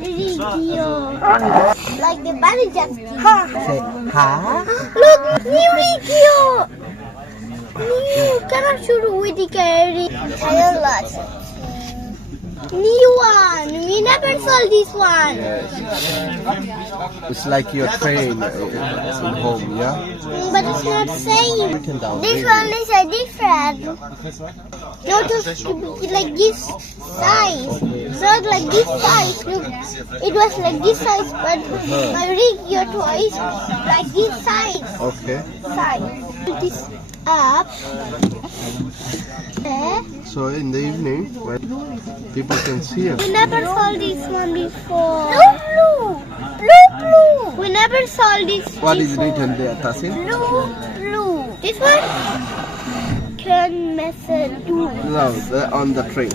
Enrico. Like the bunny jumping. Say ha. Look, new Enrico. New. Can I shoot with the carry? I don't like it. New one. We never saw this one. It's like your train in home, yeah? But it's not same. Written down. This one is a different. Not like this size. Not like this size. Look, it was like this size, but my rig, your toys, like this size. Okay. Put this up. There. So in the evening, when people can see it. We never saw this one before. Blue. We never saw this. What is before. written there, Tasin? Blue. This one? Can method do. No, on the train.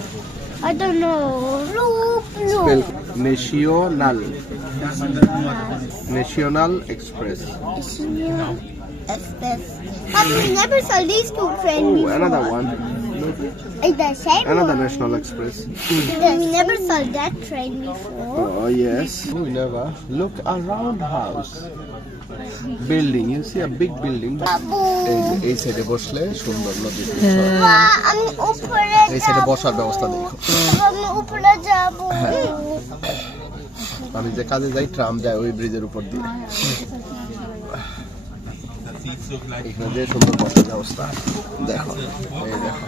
I don't know. Blue. Spell National. National Express. Express. But we never saw these two trains Oh, before. another one. Look, It's the same another one. National Express. We never saw that train before. Oh yes. We never. Look around house. Building. You see a big building. Babu. এই সাইডে বসলে সুন্দর নদী বাবা, আমি উপরে এই সাইডে যাব। বসার ব্যবস্থা দেখো বাবা, আমি উপরে যাব। আমি যে কাজে যাই ট্রাম যায় ওই ব্রিজের উপর দিয়ে এখানে যে সুন্দর বসার ব্যবস্থা দেখো এই দেখো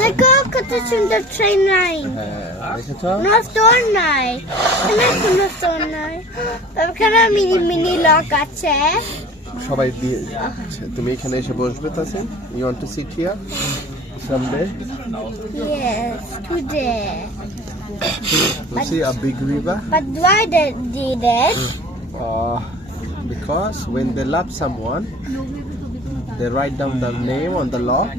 দেখো কত সুন্দর ট্রেন নাই। হ্যাঁ দেখেছ No store নাই। কোনো store নাই। তারপরে মিনি লক আছে। সবাই দিয়ে যাচ্ছে। তুমি এখানে এসে বসবে Tasin you want to sit here someday Yes, today. you see a big river But why they did it? because when they love someone they write down their name on the lock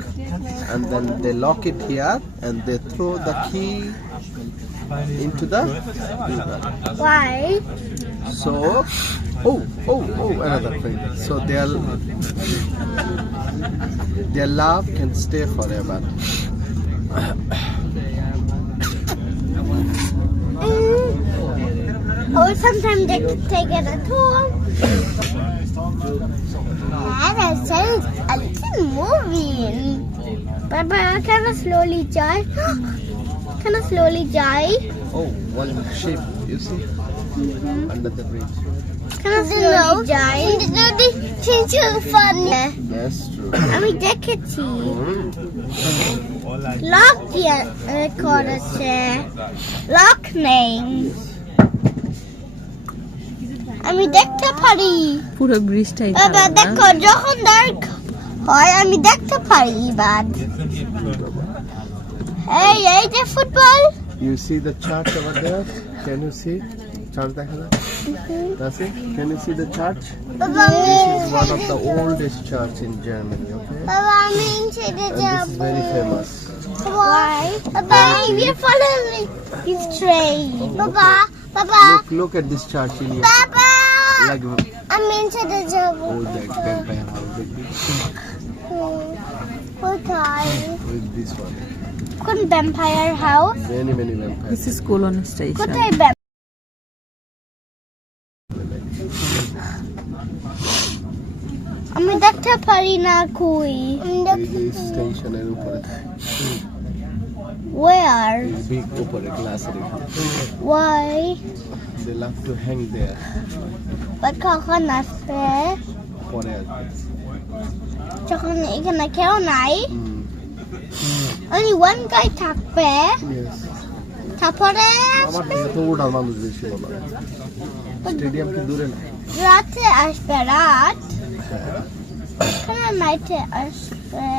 and then they lock it here and they throw the key into the river. Why? So another thing. So their love can stay forever. Or sometimes they take it at home. That sounds a little moving. Papa, can I slowly drive? Can I slowly drive? Oh, one ship, you see, under the bridge. Can I slowly drive? It's so funny. That's true. আমি দেখেছি lock দিয়ে করেছে lock নেই আমি দেখতে পারি পুরো ব্রিজটাই বাবা দেখো যখন ডার্ক হয় আমি দেখতে পারি বাদ এই যে football You see the church over there? Can you see? Church দেখা যায়? That's it? Can you see the church? বাবা This is one of the oldest church in Germany, okay? বাবা আমি ছেড়ে And যাব this is very famous. Why? Baba, we're following his train. Baba. Look at this church in here. Baba. Like, I'm into the job. oh, that vampire house. Okay. With this one. Could vampire house? Many vampires. This is Cologne station. Could I vampire? আমি দেখতে পারি না কই This station এর উপরে Where? is big উপরে glass এর উপরে. Why? They love to hang there. But কখন আসবে পরে আসবে. যখন এখানে কেউ নাই Hmm. only one guy থাকবে Yes. তারপরে আমার কাছে তো ওটার মানুষ বেশি বলা স্টেডিয়াম কি দূরে না রাতে আসবে রাত কেন নাইটে আসবে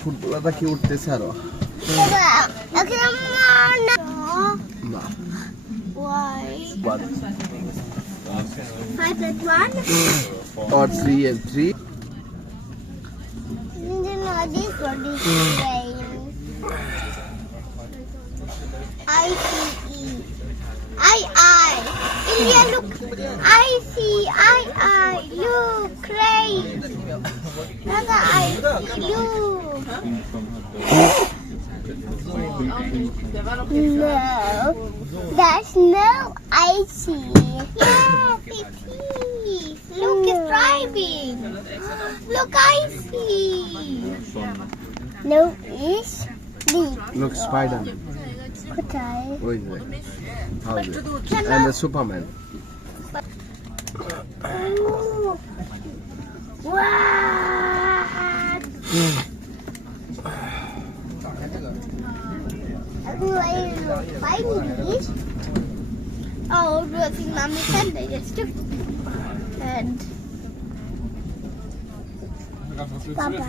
ফুটবলারটা কি উঠতেছে আরো Okay, না না why but 5 plus 1 or 3 and 3 this one is rain I-C-E I Ilya look I-C-I-I No, that's no icy. Yeah, Pippi. Look, it's driving. Look, icy. No, it's deep. Look, spider. What eye? Where is it? How is it? And the Superman. Oh. What? Oh, du hast die Mami Hände, jetzt stimmt. And Papa.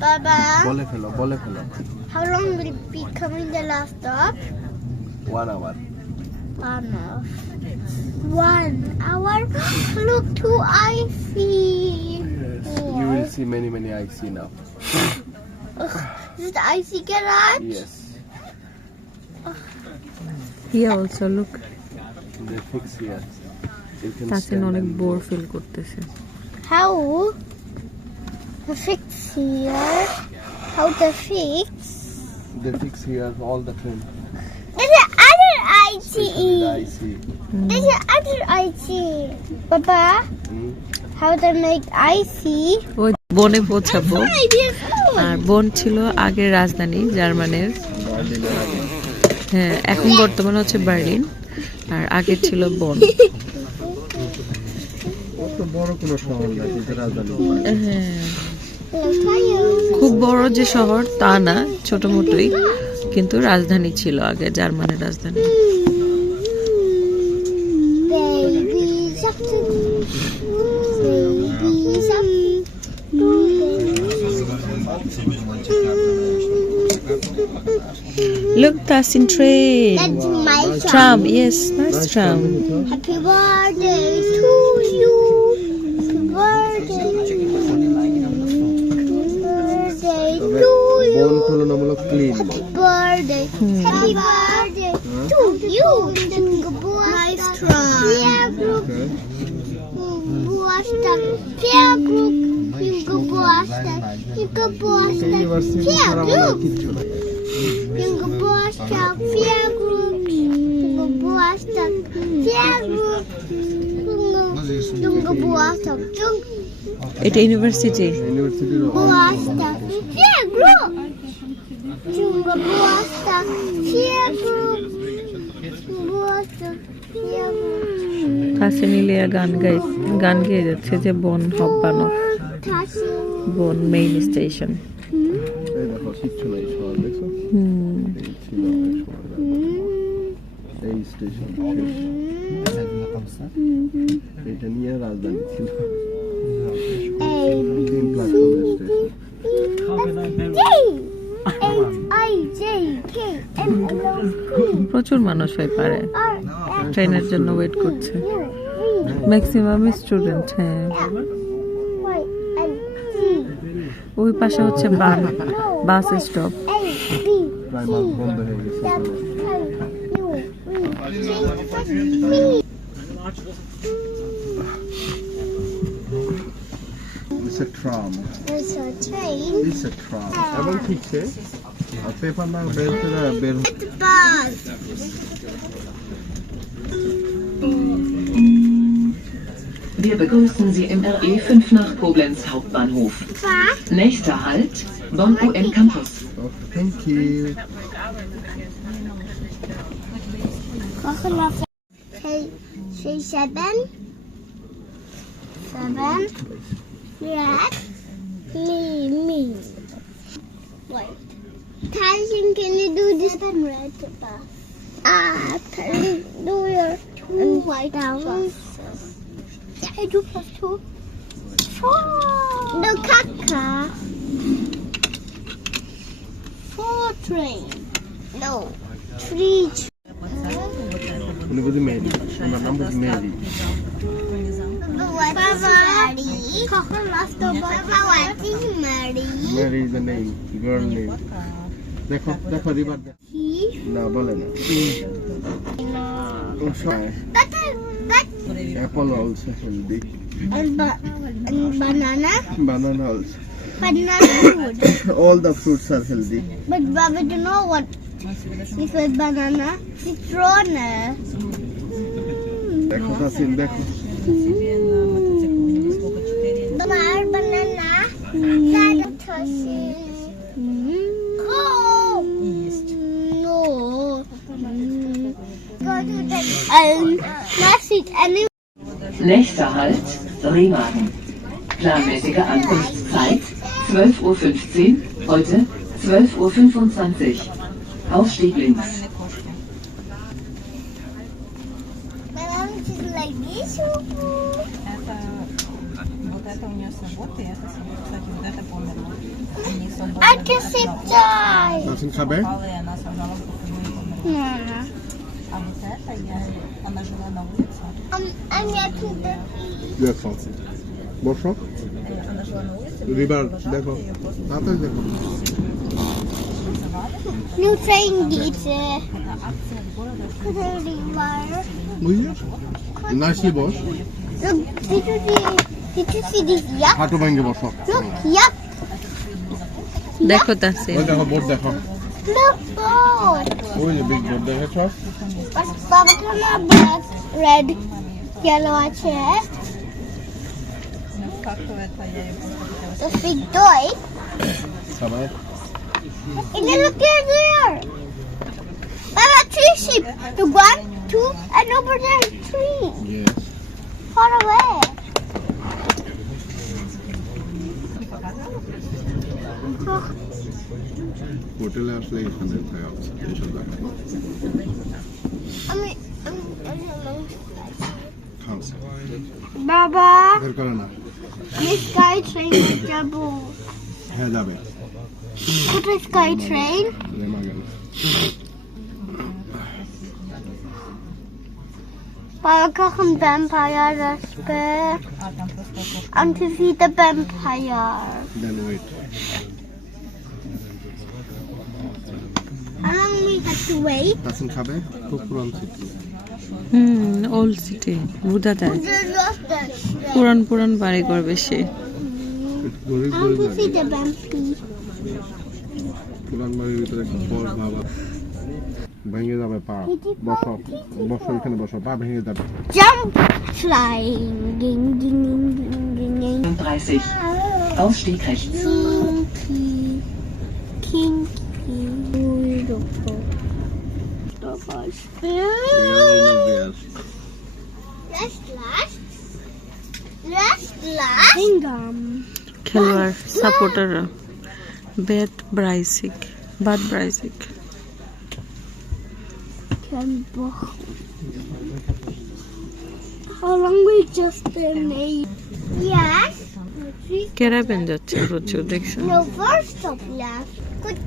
Baba, Bole felo. how long will it be coming the last stop? 1 hour. 1 hour. 1 hour? Look, too icy. You will see many icy now. Is it icy garage? Yes. Here also look. They fix here. You can Tasin stand অনেক and bore go. Feel করতেছে। How to fix here? How to fix? They fix here all the time. There's another Especially the ICE. icy. There's another ICE. Papa, Hmm? how to make ICE? ওই বনে পৌঁছাবো। Ideas. আর বন ছিল আগের রাজধানী জার্মানির। হ্যাঁ, এখন বর্তমানে হচ্ছে বার্লিন। আর আগে ছিল বন। অত বড় কোনো শহর না, কিন্তু রাজধানী। হ্যাঁ, খুব বড় যে শহর তা না, ছোট মোটোই, কিন্তু রাজধানী ছিল আগে, জার্মানির রাজধানী। Baby shark. Baby shark. Look, Tasin train. That's my Tram, yes, nice tram. Happy birthday to you. Happy birthday. Happy birthday to you. বন তুলনামূলক clean. Happy birthday. Happy birthday to you. Nice try. Yeah, group. Buastak. Yeah, group. You go buastak. You go buastak. Yeah, group. You go buastak. Yeah, group. You go buastak. Yeah, group. You go buastak. এটা university. ইউনিভার্সিটির Buastak. Yeah, group. You go buastak. Yeah, group. Buastak. Yeah, group. Tasin ইলিয়া গান গেয়ে যাচ্ছে যে বন হব্বানো, বন main station. এই দেখো, কিচ্ছু নাই শহর, দেখছো? এই ছিল এই শহরটা। এই স্টেশন এটা নিয়ে রাজধানী ছিল। 3 প্ল্যাটফর্মের স্টেশন। প্রচুর মানুষ হয়ে পারে, ট্রেনের জন্য ওয়েট করছে। Maximum student. হ্যাঁ, ওই পাশে হচ্ছে বাস স্টপ। প্রায় মাস বন্ধ হয়ে গেছে। It's a tram. It's a train. It's a tram. এবং ঠিকছে আর পেপার না বের করে বের It's a bus. Wir begrüßen Sie im RE5 nach Koblenz Hauptbahnhof. Nächster Halt, Bonn UM Campus. Okay, thank you. Say 7. 7. Red. Me. Wait. Tyson, can you do this one red paper? Can you do your 2 white passes? Yeah, I do plus 2. 4. No, Kaka. 4 train. No. 3 train. উনি বুঝি Mary, ওনার নাম বুঝি Mary. Mary is the name, girl name. দেখো river না বলে না। Apple also healthy. And banana. Banana also. Banana food. All the fruits are healthy. But Baba, do you know what? This was banana. Citron. দেখো তাসিন দেখো Tomar banana. Carrot. No. Go to the that's it. Nächster Halt, Remagen. Planmäßige Ankunftszeit 12:15 Uhr, heute 12:25 Uhr. Ausstieg links. Like this. Антисептик. Tasin খাবে দেখো বসো river দেখো তাড়াতাড়ি দেখো New train gate. বুঝলি nicely boss Look, did you see this yak? হাঁটু ভেঙে বসো Look, yak. দেখো তাসে ওই দেখো বোর্ড দেখো Look, boat. ওই যে বিগ বোর্ড দেখেছো But Baba, can I black, red, yellow, chair? The big toy. সবাই And then look there. Baba, 3 sheep. The 1, 2, and over there 3. Yes Far away. হোটেলে আসলে এখানে খাওয়া এইসব দেখা খাওয়া Baba, বের করে না this sky train is double. হ্যাঁ যাবে What is sky train? Rema গেল Baba, kochen Vampire das Bett. Und sie sieht der Vampire. Then wait How long we have to wait? Tasin খাবে খুব পুরান সিটি ওল্ড সিটি বোঝা যায় Just lost that. পুরান পুরান বাড়ি ঘর বেশি গরিব How গরিব to লাগে see the vampire? পুরান বাড়ির ভিতরে একটা বড় বাবা ভেঙে যাবে পা বসো বসো এখানে বসো পা ভেঙে যাবে Jump flying. Ding, ding, ding, ding, ding, ding. 30. Ausstieg rechts. Kinky. Kinky. Beautiful. Last. খেলোয়াড় সাপোর্টাররা বাদ ব্রাইসিক How long we just been made? Yes. Caravan যাচ্ছে প্রচুর দেখছো No, first stop left. Good.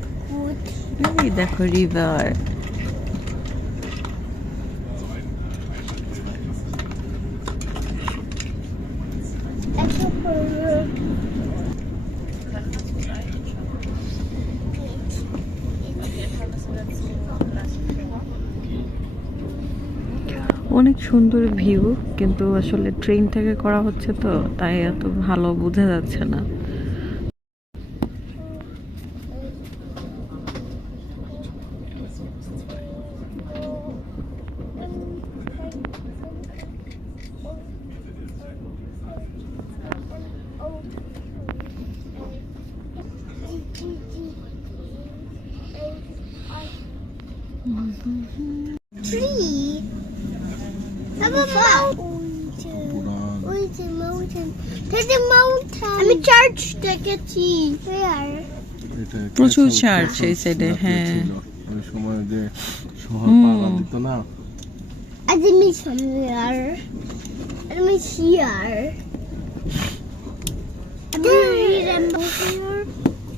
এই দেখো রিভার অনেক সুন্দর ভিউ কিন্তু আসলে ট্রেন থেকে করা হচ্ছে তো তাই এত ভালো বোঝা যাচ্ছে না Tree. Have a mountain. There's a mountain. I'm a church ticket. Where? প্রচুর চার্চ এই সাইডে হ্যাঁ ওই সময় যে শহর পাড়া দিত না I didn't meet somewhere. I didn't meet here. Do you remember here?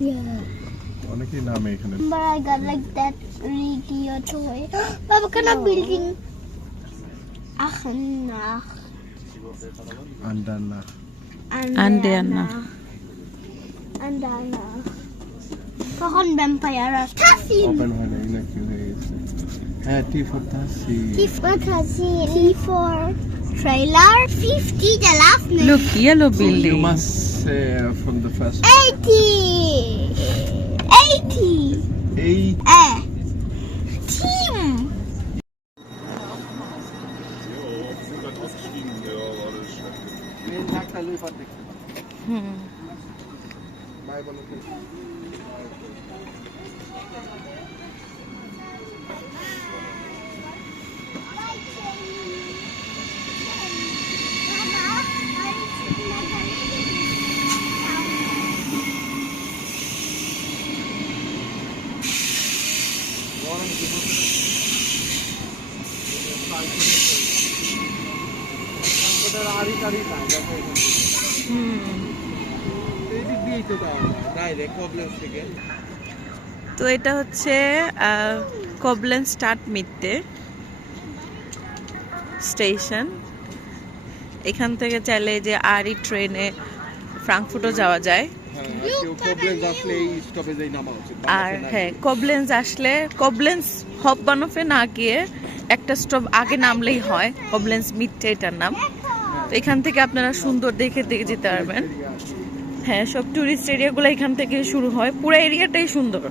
Yeah. অনেকই নামে এখানে But I got like that radio toy. Baba, can I building? Achenach. আন্ডারনা Andernach. Andernach. Warum Vampire? Tassin. Open হয় নাই নাকি হয়ে গেছে হ্যাঁ T for Tashi T for Tassin. T for trailer. 50, the last name. Look, yellow You building. must say from the first. 80. 80. 8. Team. তো এটা হচ্ছে কোবলেন্স start মিটে স্টেশন। এখান থেকে চাইলে যে আরই ট্রেনে ফ্রাঙ্কফুটও যাওয়া যায়। আর হ্যাঁ, কোবলেন্স আসলে কোবলেন্স হপবানফে না গিয়ে একটা স্টপ আগে নামলেই হয়, কোবলেন্স মিটে এটার নাম। তো এখান থেকে আপনারা সুন্দর দেখে দেখে যেতে পারবেন। হ্যাঁ, সব টুরিস্ট এরিয়াগুলো এখান থেকে শুরু হয়, পুরো এরিয়াটাই সুন্দর।